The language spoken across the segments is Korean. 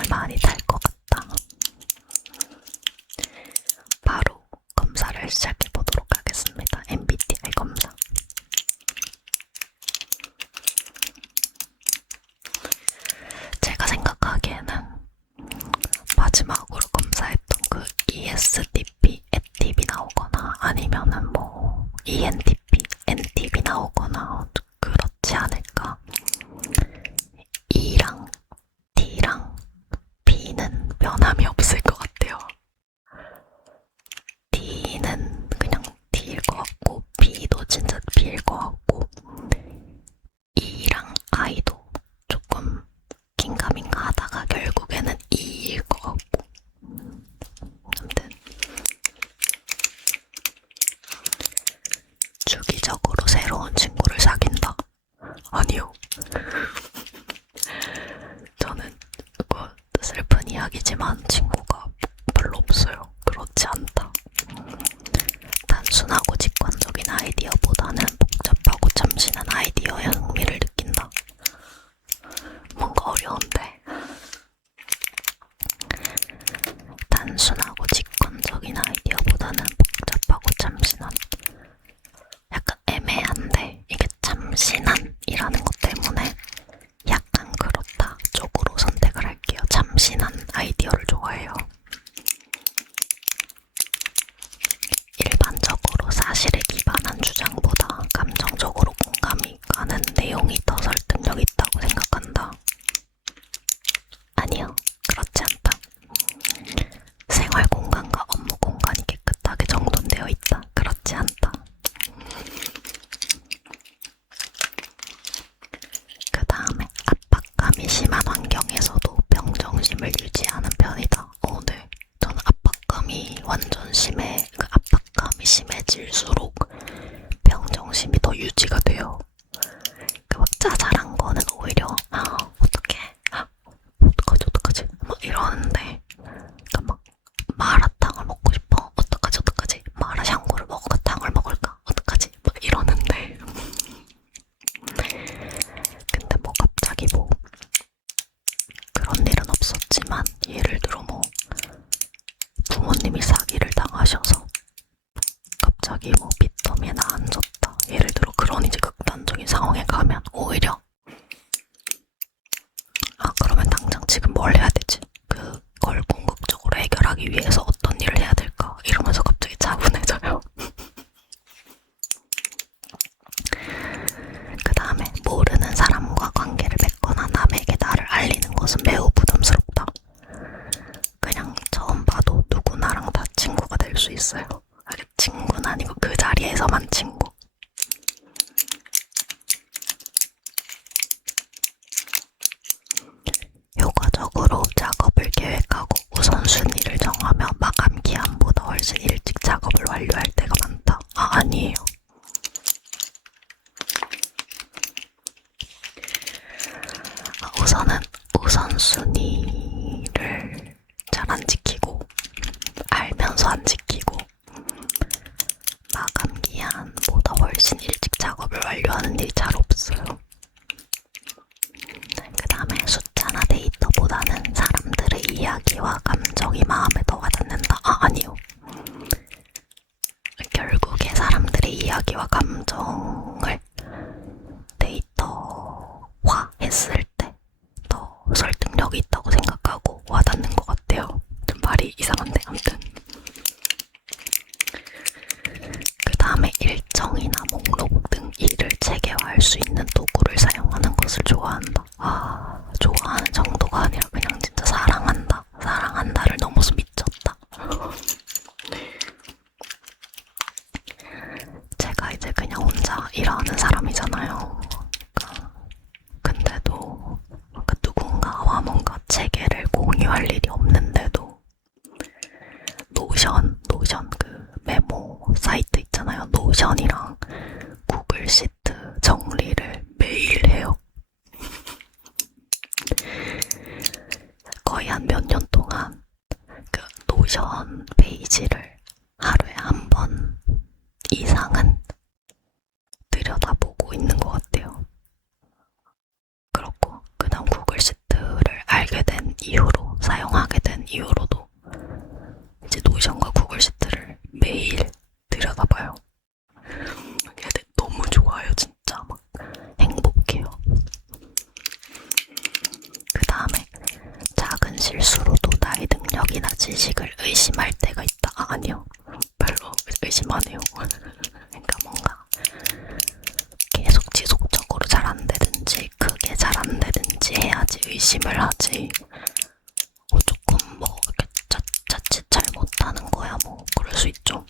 수당을 많이 탈 것 같다. 바로 검사를 시작해 보도록 하겠습니다. MBTI 검사. 제가 생각하기에는 마지막으로 검사했던 그 ESTP, 에팁이 나오거나 아니면은 뭐 ENTP, NTP 나오거나 그렇지 않을까. E랑 T랑 B는 변함이 없을 것 같아요. D는 그냥 D일 것 같고 B도 진짜 B일 것 같고 E랑 I도 조금 긴가민가 하다가 결국에는 E일 것 같고 아무튼 주기적으로 새로운 친구를 사귄다? 아니요. 저는 그거 슬픈 이야기지만 친구가 별로 없어요. 그렇지 않다. 단순하고 직관적인 아이디어보다는 복잡하고 참신한 아이디어에 흥미를 느낀다. 뭔가 어려운데. 단순하고 직관적인 아이디어보다는 복잡하고 참신한. 약간 애매한데 이게 참신한이라는 것 때문에 약간 그렇다 쪽으로 선택을 할게요. 참신한 아이디어를 좋아해요. 일반적으로 사실에 기반한 주장보다 감정적으로 공감이 가는 내용이 더 설득력 있다고 생각한다. 아니요, 그렇지 않다. 생활 공간과 업무 공간이 깨끗하게 정돈되어 있다. 그렇지 않다. 그 다음에 압박감이 심한 환경에서도 평정심을 유지하는 편이다. 네. 저는 압박감이 완전 심해. 그 압박감이 심해질수록 평정심이 더 유지가 돼요. 그 막 자잘한 거는 오히려 어떡해, 어떡하지 막 이러는데 그러니까 막 마라탕을 먹고 싶어. 어떡하지 마라샹궈를 먹을까 탕을 먹을까 어떡하지 막 이러는데 근데 뭐 갑자기 뭐 그런 일은 없었지만 예를 들어 뭐 부모님이 사기를 당하셔서 갑자기 뭐 빚더미에 나 앉았다. 예를 들어 그런 이제 극단적인 상황에 가면 오히려 그러면 당장 지금 뭘 해야 되지? 그걸 궁극적으로 해결하기 위해서 어떤 일을 해야 될까? 이러면서 갑자기 차분해져요. 그 다음에 모르는 사람과 관계를 맺거나 남에게 나를 알리는 것은 매우 부담스럽다. 그냥 처음 봐도 누구나랑 다 친구가 될 수 있어요. 친구는 아니고 그 자리에서만 친구. 효과적으로 작업을 계획하고 우선순위를 정하며 마감 기한보다 훨씬 일찍 작업을 완료할 때가 많다. 아니에요. 우선은 우선순위를 잘 안 지키고 알면서 안 지키고 마감 기한보다 훨씬 일찍 작업을 완료하는 일이 잘 없어요. 그 다음에 숫자나 데이터보다는 사람들의 이야기와 감정이 마음에 더 와닿는다. 아니요. 결국에 사람들의 이야기와 감정을 데이터화 했을 때 더 설득력이 있다고 생각하고 와닿는 것 같아요. 좀 말이 이상한데 아무튼. 그 다음에 일정이나 목록 등 일을 체계화할 수 있는 도구를 사용하는 것을 좋아한다. 좋아하는 정도가 아니라 그냥 진짜 사랑한다. 사랑한다를 넘어서 미쳤다. 제가 이제 그냥 혼자 일하는 사람이잖아요. 근데도 누군가와 뭔가 체계를 공유할 일이 없는데도 노션 그 메모 사이트 있잖아요. 노션이랑 구글 시트 정리를 매일 해요. 거의 한 몇 년 동안 그 노션 페이지를 하루에 한 번 이상은 들여다보고 있는 것 같아요. 그렇고 그 다음 구글 시트를 알게 된 이후로 심해질수록도 나의 능력이나 지식을 의심할 때가 있다. 아니요. 별로 의심 안 해요. 그러니까 뭔가 계속 지속적으로 잘 안 되든지 크게 잘 안 되든지 해야지 의심을 하지. 조금 뭐 이렇게 자칫 잘못하는 거야 뭐 그럴 수 있죠.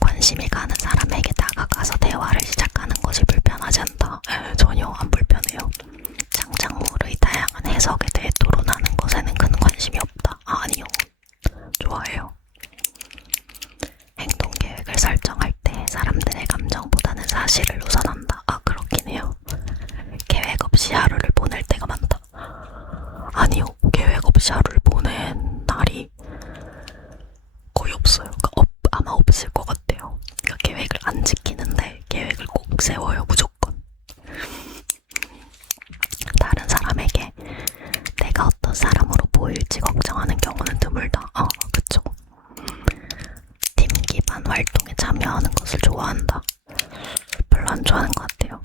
관심이 가는 사람에게 다가가서 대화를 시작하는 것이 불편하지 않다. 전혀 안 불편해요. 창작물의 다양한 해석에 대해 토론하는 것에는 큰 관심이 없다. 아니요. 좋아해요. 행동 계획을 설정할 때 사람들의 감정보다는 사실을 우선한다. 그렇긴 해요. 계획 없이 하루를 보낼 때가 많다. 아니요. 계획 없이 하루를 보낸 날이 거의 없어요. 아마 없을 것 같아요. 그러니까 계획을 안 지키는데 계획을 꼭 세워요. 무조건. 다른 사람에게 내가 어떤 사람으로 보일지 걱정하는 경우는 드물다. 그쵸. 팀 기반 활동에 참여하는 것을 좋아한다. 별로 안 좋아하는 것 같아요.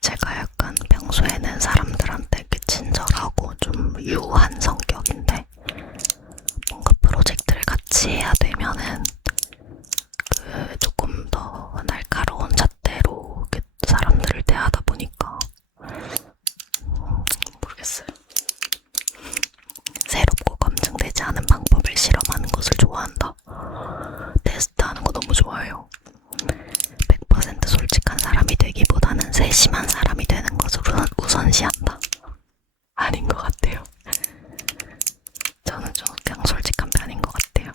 제가 약간 평소에는 사람들한테 이렇게 친절하고 좀 유한 성격인데 뭔가 프로젝트를 같이 해야 되면은 조금 더 날카로운 잣대로 이렇게 사람들을 대하다 보니까 모르겠어요. 새롭고 검증되지 않은 방법을 실험하는 것을 좋아한다. 테스트하는 거 너무 좋아해요. 100% 솔직한 사람이 되기보다는 세심한 사람이 되는 것을 우선시한다. 아닌 것 같아요. 저는 좀 그냥 솔직한 편인 것 같아요.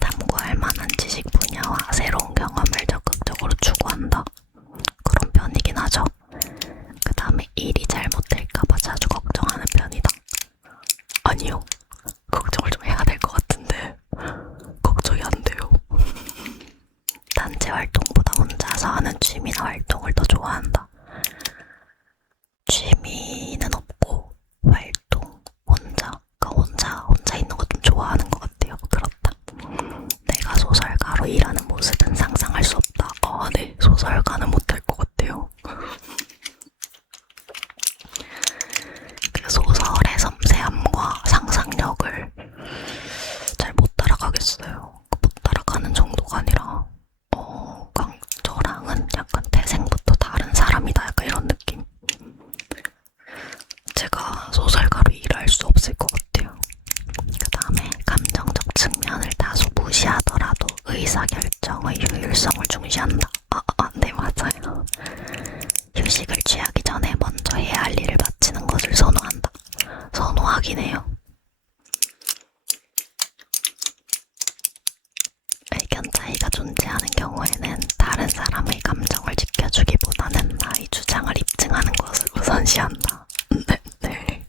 탐구할 만한 지식 분야와 새로운 경험을 적극적으로 추구한다. 그런 편이긴 하죠. 그 다음에 일이 잘못될까봐 자주 걱정하는 편이다. 아니요. 걱정을 좀 해야 될 것 같은데 걱정이 안 돼요. 단체 활동보다 혼자서 하는 취미나 활동을 더 좋아한다. 취미는 없고 활동 혼자 있는 거 좀 좋아하는 것 같아요. 그렇다. 내가 소설가로 일하는 모습은 상상할 수 없다. 네. 소설가는 못할 것 같아요. 그 소설의 섬세함과 상상력을 잘 못 따라가겠어요. 못 따라가는 정도가 아니라 저랑은 약간 태생부터 다른 사람이다. 약간 이런 느낌. 제가 소설가로 일할 수 없을 것 같아요. 그 다음에 감정적 측면을 다소 무시하더라도 의사결정의 효율성을 중시한다. 네, 맞아요. 휴식을 취하기 전에 먼저 해야 할 일을 마치는 것을 선호한다. 선호하긴 해요. 의견 차이가 존재하는 경우에는 다른 사람의 감정을 지켜주기보다는 나의 주장을 입증하는 것을 우선시한다. 네.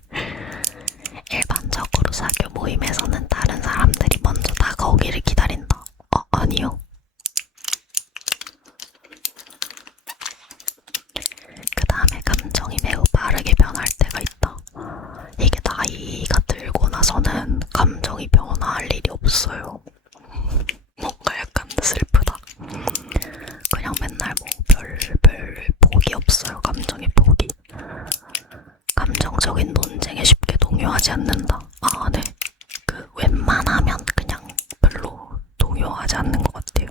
일반적으로 사교 모임에서는 다른 사람들이 먼저 다가오기를 기다린다. 아니요. 그 다음에 감정이 매우 빠르게 변할 때가 있다. 이게 나이가 들고 나서는 감정이 변화할 일이 없어요. 뭔가 약간 슬프다. 그냥 맨날 뭐 별 폭이 없어요. 감정의 폭이. 감정적인 논쟁에 쉽게 동요하지 않는다. 네. 웬만하면 그냥 별로 동요하지 않는 것 같아요.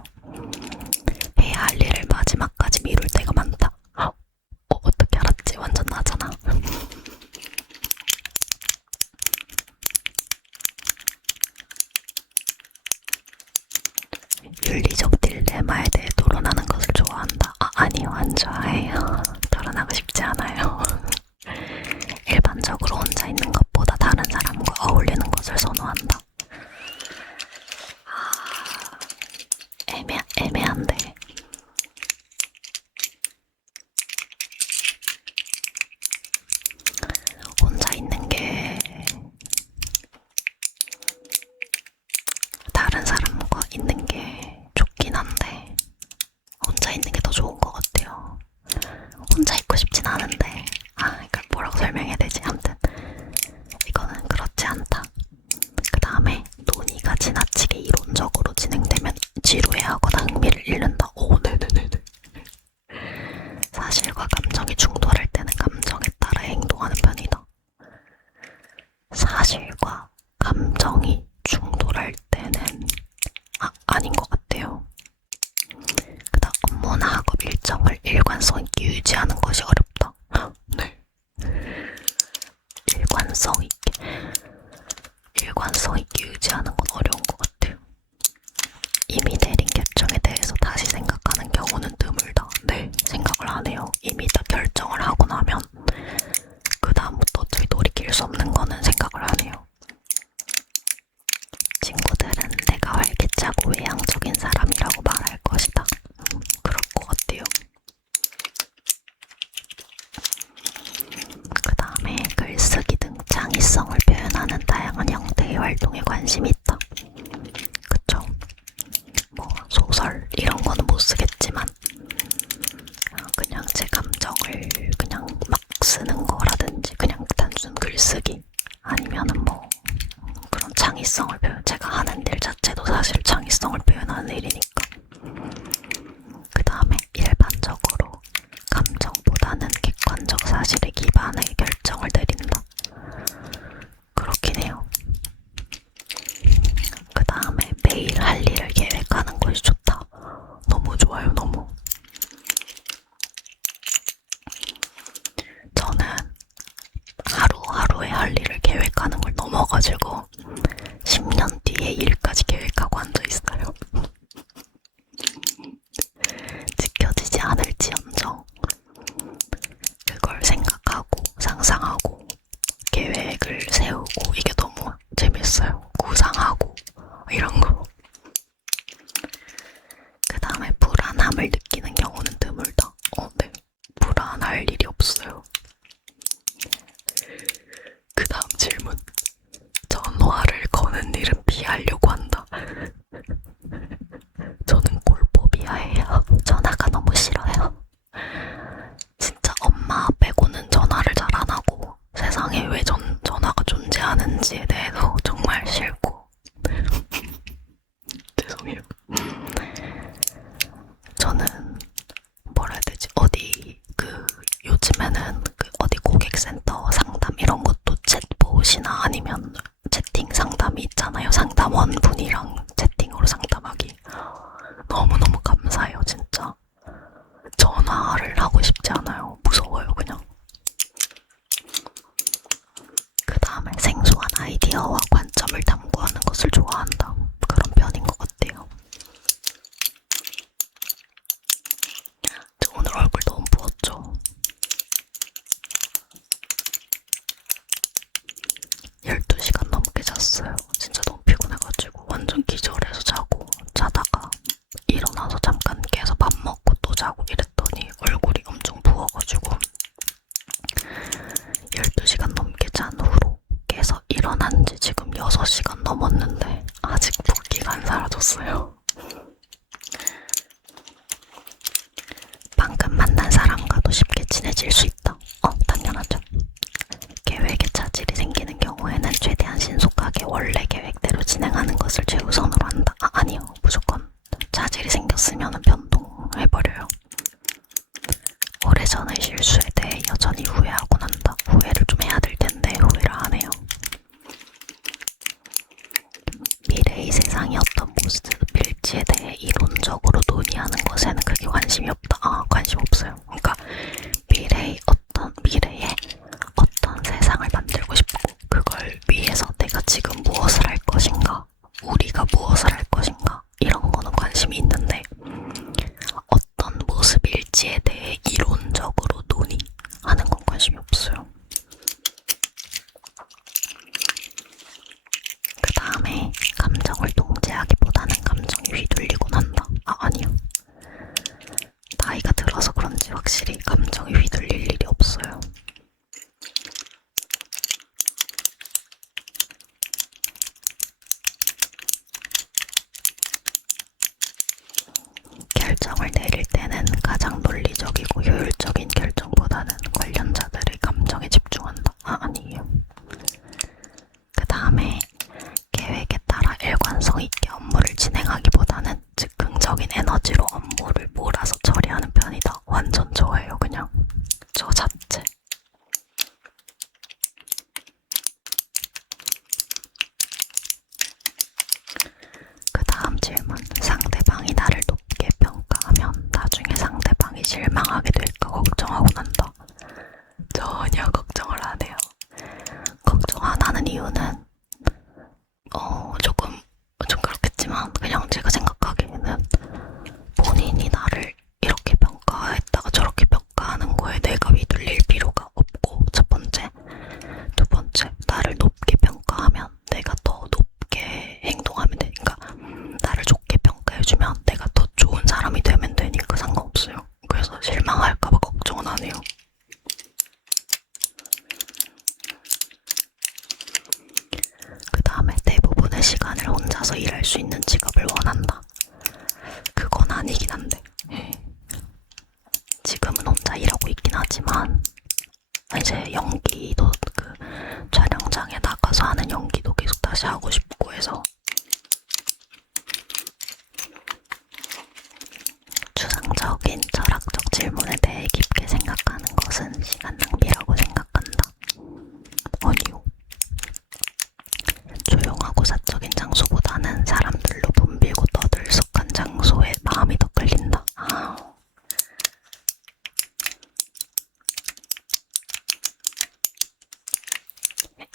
해야 할 일을 마지막까지 미룰 때가 많다. 어떻게 알았지? 완전 나잖아. 윤리적 딜레마에 대해 토론하는 것을 좋아한다. 아니요, 안 좋아해요. 토론하고 싶지 않아요. 일반적으로 혼자 있는 것보다 다른 사람과 어울리는 것을 선호한다. 애매한데. 혼자 있는 게 다른 사람과 있는 게 좋긴 한데 혼자 있는 게 더 좋은 것 같아요. 혼자 있고 싶진 않은데 이걸 뭐라고 설명해야 되지? 아무튼 이거는 그렇지 않다. 그 다음에 논의가 지나치게 이론적으로 진행되면 지루해하거나 흥미를 잃는다. 오, 네네네네. 사실과 감정이 충돌할 때는 감정에 따라 행동하는 편이다. 사실과 감정이 충돌할 때는 아닌 것 같아요. 그다음 업무나 학업 일정을 일관성 있게 유지하는 것이 어렵다. 네. 일관성 있게 유지하는 건 어려운 것 같아요. 이미 내린 결정에 대해서 다시 생각하는 경우는 드물다. 네, 생각을 안 해요. 이미 다 결정을 하고 나면 그 다음부터 어차피 돌이킬 수 없는 거는 생각을 안 해요. 친구들은 내가 활기차고 외향적인 사람이라고 말할 것이다. 그럴 것 같아요. 그 다음에 글쓰기 등 창의성을 표현하는 다양한 형태의 활동에 관심이 있다. 그쵸? 뭐 소설 이런 거는 못 쓰겠지만 그냥 제 감정을 그냥 막 쓰는 거라든지 그냥 단순 글쓰기 아니면은 뭐 그런 창의성을 제가 하는 일 자체도 사실 창의성을 표현하는 일이니까. 그 다음에 일반적으로 감정보다는 객관적 사실에 기반해 결정을 내린다. 그렇긴 해요. 그 다음에 매일 할 일을 계획하는 것이 좋다. 너무 좋아요, 너무. 저는 하루하루에 할 일을 계획하는 걸 넘어가지고 10년 뒤에 일까지 계획하고 앉아있어요. 지켜지지 않을지언정 그걸 생각하고 상상하고 계획을 세우고 이게 너무 재밌어요. 구상하고 이런 거. 그 다음에 불안함을 느끼는 경우는 드물다. 네. 불안할 일이 없어요. 그 다음 질문. 전화를 거는 일은 피하려고 한다. 저는 꼴포비아예요. 전화가 너무 싫어요. 진짜 엄마 빼고는 전화를 잘 안 하고 세상에 왜 전화가 존재하는지에 대해서 정말 싫고 죄송해요. 저는 뭐라 해야 되지? 요즘에는 어디 고객센터 상담 이런 것도 챗봇이나 아니면 채팅 상담이 있잖아요. 상담원 분이랑 채팅으로 상담하기. 너무너무 감사해요, 진짜. 전화를 하고 싶지 않아요. 무서워요, 그냥. 그 다음에 생소한 아이디어와 관점을 탐구하는 것을 좋아한다. 그런 편인 것 같아요. 저 오늘 얼굴 너무 부었죠? 12시간 넘게 잤어요. 진짜 너무 피곤해가지고 완전 기절해서 자다가 일어나서 잠깐 깨서 밥 먹고 또 자고 이랬더니 얼굴이 엄청 부어가지고 12시간 넘게 잔 후로 깨서 일어난 지 지금 6시간 넘었는데 아직 붓기가 안 사라졌어요. 방금 만난 사람과도 쉽게 친해질 수 있다. 당연하죠. 계획에 차질이 생기는 경우에는 최대한 신속하게 원래 계획대로 진행하는 것을 최우선으로 한다. 아니요. 무조건 차질이 생겼으면 변동해버려요. 오래전의 실수에 대해 여전히 후회하곤 한다. 후회를 좀 해야 될 텐데 후회를 안 해요. 미래의 세상이 어떤 모습일지에 대해 이론적으로 논의하는 것에는 크게 관심이 없다. 관심 없어요. 그러니까 미래에 어떤 세상을 만들고 싶고 그걸 위해서 내가 지금 무엇을 할 것인가, 우리가 무엇을 할 것인가 이런 거는 관심이 있는데 어떤 모습일지에 대해 이론적으로 논의하는 건 관심이 없어요. 그 다음에 감정을 통제하기보다는 감정이 휘둘리곤 한다. 아니요. 나이가 들어서 그런지 확실히 감정이 휘둘릴 일이 없어요. 결정을 내릴 때는 가장 논리적이고 효율적인 결정보다는 관련자들의 감정에 집중한다. 아니에요. 그 다음에 계획에 따라 일관성 실망하게 될까 걱정하고 난다. 전혀 걱정을 안 해요. 걱정 안 하는 이유는 조금 좀 그렇겠지만 그냥 제가 생각하기에는 본인이 나를 이렇게 평가했다가 저렇게 평가하는 거에 내가 휘둘릴 필요가 없고, 첫 번째. 두 번째, 나를 높게 평가하면 내가 더 높게 행동하면 되니까, 나를 좋게 평가해주면 내가 더 좋은 사람이 되면 되니까 상관없어요. 그래서 실망할까봐 걱정은 안 해요. 그 다음에 대부분의 시간을 혼자서 일할 수 있는 직업을 원한다. 그건 아니긴 한데, 지금은 혼자 일하고 있긴 하지만 이제 연기도 그 촬영장에 나가서 하는 연기도 계속 다시 하고 싶고 해서. 추상적인 철학적 질문에 대해 깊게 생각하는 것은 시간 낭비라고 생각한다. 아니요. 조용하고 사적인 장소보다는 사람들로 붐비고 떠들썩한 장소에 마음이 더 끌린다.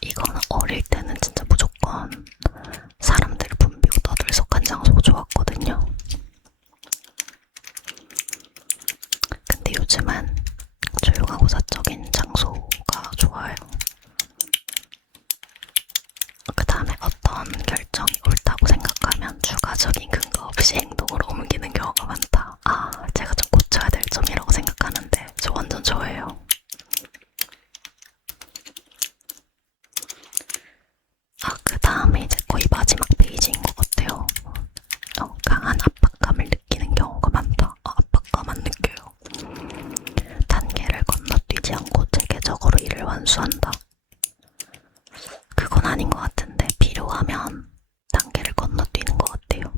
이거는 어릴 때는 진짜 무조건 사람들 붐비고 떠들썩한 장소가 좋았거든요. 근데 요즘은 조용하고 사적인 장소가 좋아요. 그 다음에 어떤 결정이 옳다고 생각하면 추가적인 근거 없이 행동으로 옮기는 경우가 많다. 제가 좀 고쳐야 될 점이라고 생각하는데 저 완전 저예요. 그 다음에 이제 거의 마지막 페이지인 것 같아요. 강한 압박감을 느끼는 경우가 많다. 압박감 안 느껴요. 단계를 건너뛰지 않고 체계적으로 일을 완수한다. 그건 아닌 것 같은데 필요하면 단계를 건너뛰는 것 같아요.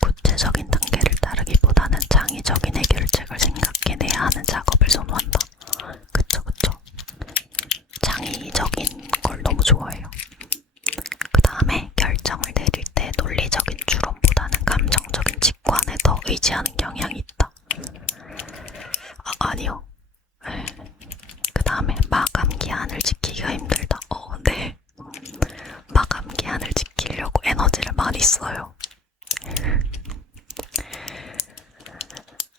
구체적인 단계를 따르기보다는 창의적인 해결책을 생각해내야 하는 작업을 선호한다. 그쵸. 창의적인 걸 너무 좋아해요. 그 다음에 결정을 내릴 때 논리적인 추론보다는 감정적인 직관에 더 의지하는 경향이 있다. 아니요. 그 다음에 마감 기한을 지키기가 힘들다. 네. 마감 기한을 지키려고 에너지를 많이 써요.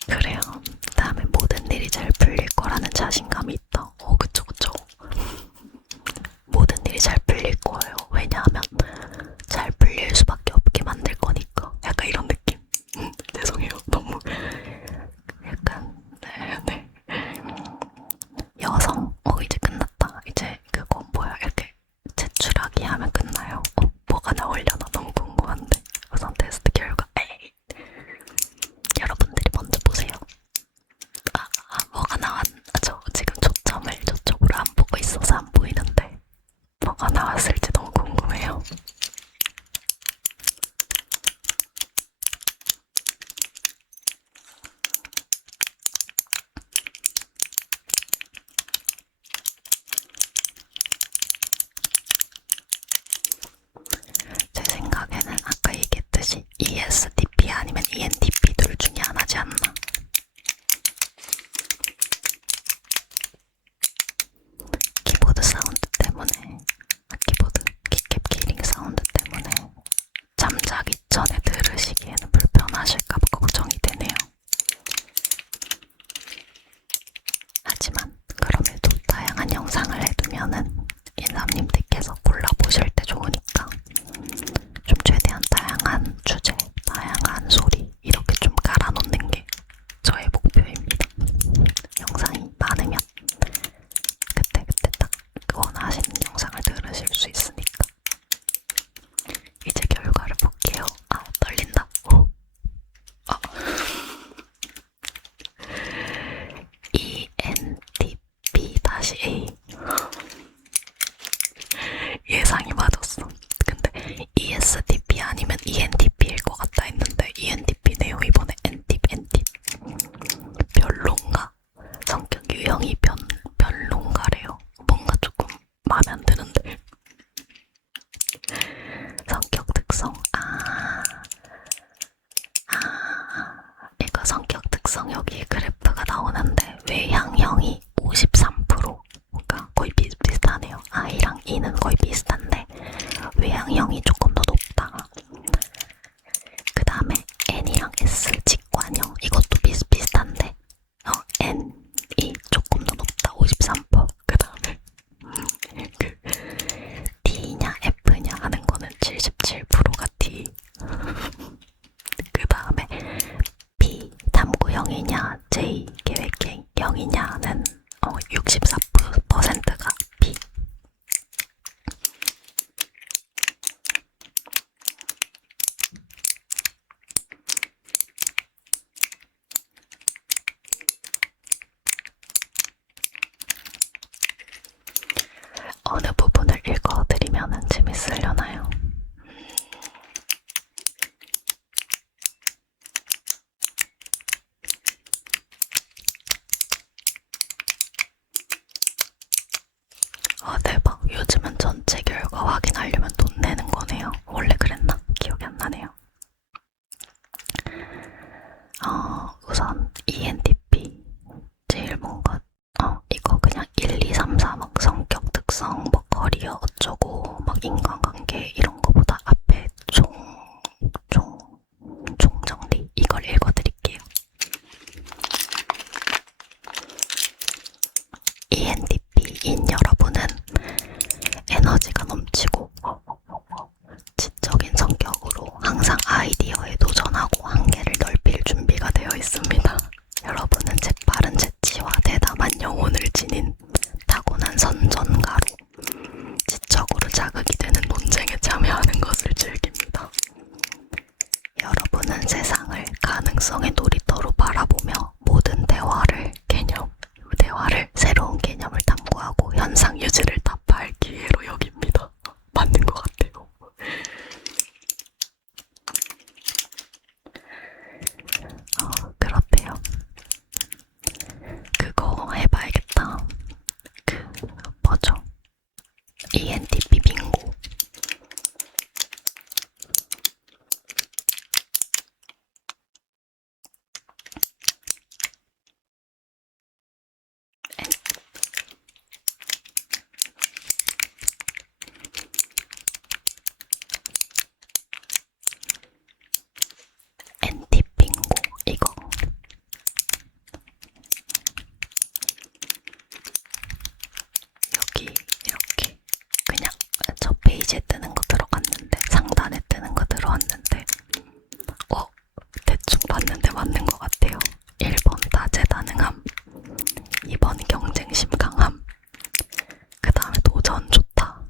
그래요. 그 다음에 모든 일이 잘 풀릴 거라는 자신감이 있다. 그쵸. 모든 일이 잘 풀릴 거예요. 왜냐하면 잘 풀릴 수밖에 없게 만들 거니까. 약간 이런 느낌. 죄송해요. 너무 약간 네. 여성 이제 끝났다. 이제 그거 뭐야, 이렇게 제출하기 하면 끝나요. 뭐가 나오려나 너무 궁금한데. 우선 테스트 결과 여러분들이 먼저 보세요. 뭐가 나왔죠? 지금 초점 여기 그래프가 나오는데 외향형이 53%, 그러니까 거의 비슷비슷하네요. I랑 E는 거의 비슷한데 외향형이 조금 더 높다. 그 다음에 N이랑 S 직관형, 이것도 비슷비슷한데 N이 조금 더 높다, 53%. 그 다음에 그 D냐 F냐 하는 거는 77%가 D. 그 다음에 B 탐구형이냐 J 계획형이냐는 64%가 B. 어느 부분을 읽어드리면 재밌으려나요? 대박. 요즘은 전체 결과 확인하려면 돈 내는 거네요. 원래 그랬나? 기억이 안 나네요. 우선 ENTP 제일 뭔가 이거 그냥 1, 2, 3, 4 막 성격 특성 뭐 커리어 어쩌고 막 인간관계 이런 거보다 앞에 총정리 이걸 읽어드릴게요. ENTP인 여러분은 에너지가 넘치고 지적인 성격으로 항상 아이디어에 도전하고 한계를 넓힐 준비가 되어 있습니다. 여러분은 재빠른 재치와 대담한 영혼을 지닌 타고난 선전가로 지적으로 자극이 되는 논쟁에 참여하는 것을 즐깁니다. 여러분은 세상을 가능성의 놀이터로 바라보며 모든 대화를 새로운 개념을 탐구하고 현상 유지를 타파할 기회로 여깁니다. 맞는 것 같아요. 그렇대요. 그거 해봐야겠다. 뭐죠? ENTP 빙고. NT 빙고 이거. 여기 이렇게 그냥 저 페이지에 뜨는 거 들어갔는데 상단에 뜨는 거 들어왔는데 대충 봤는데 맞는 것 같아요. 1번 다재다능함, 2번 경쟁심 강함, 그 다음에 도전 좋다,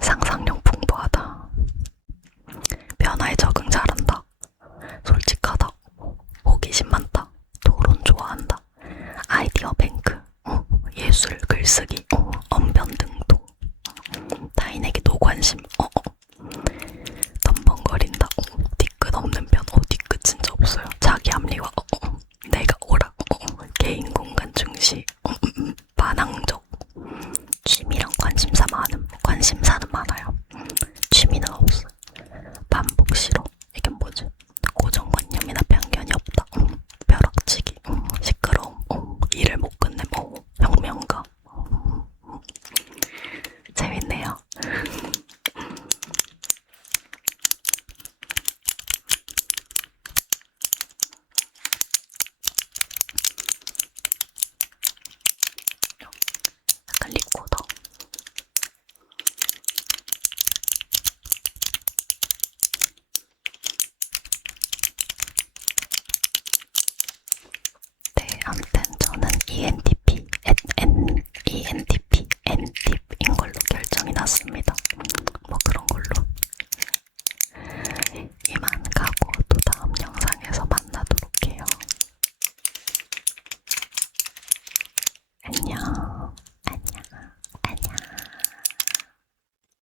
상상력 풍부하다, 변화에 적응 잘한다, 솔직하다, 호기심 많다, 토론 좋아한다, 아이디어 뱅크, 예술 글쓰기,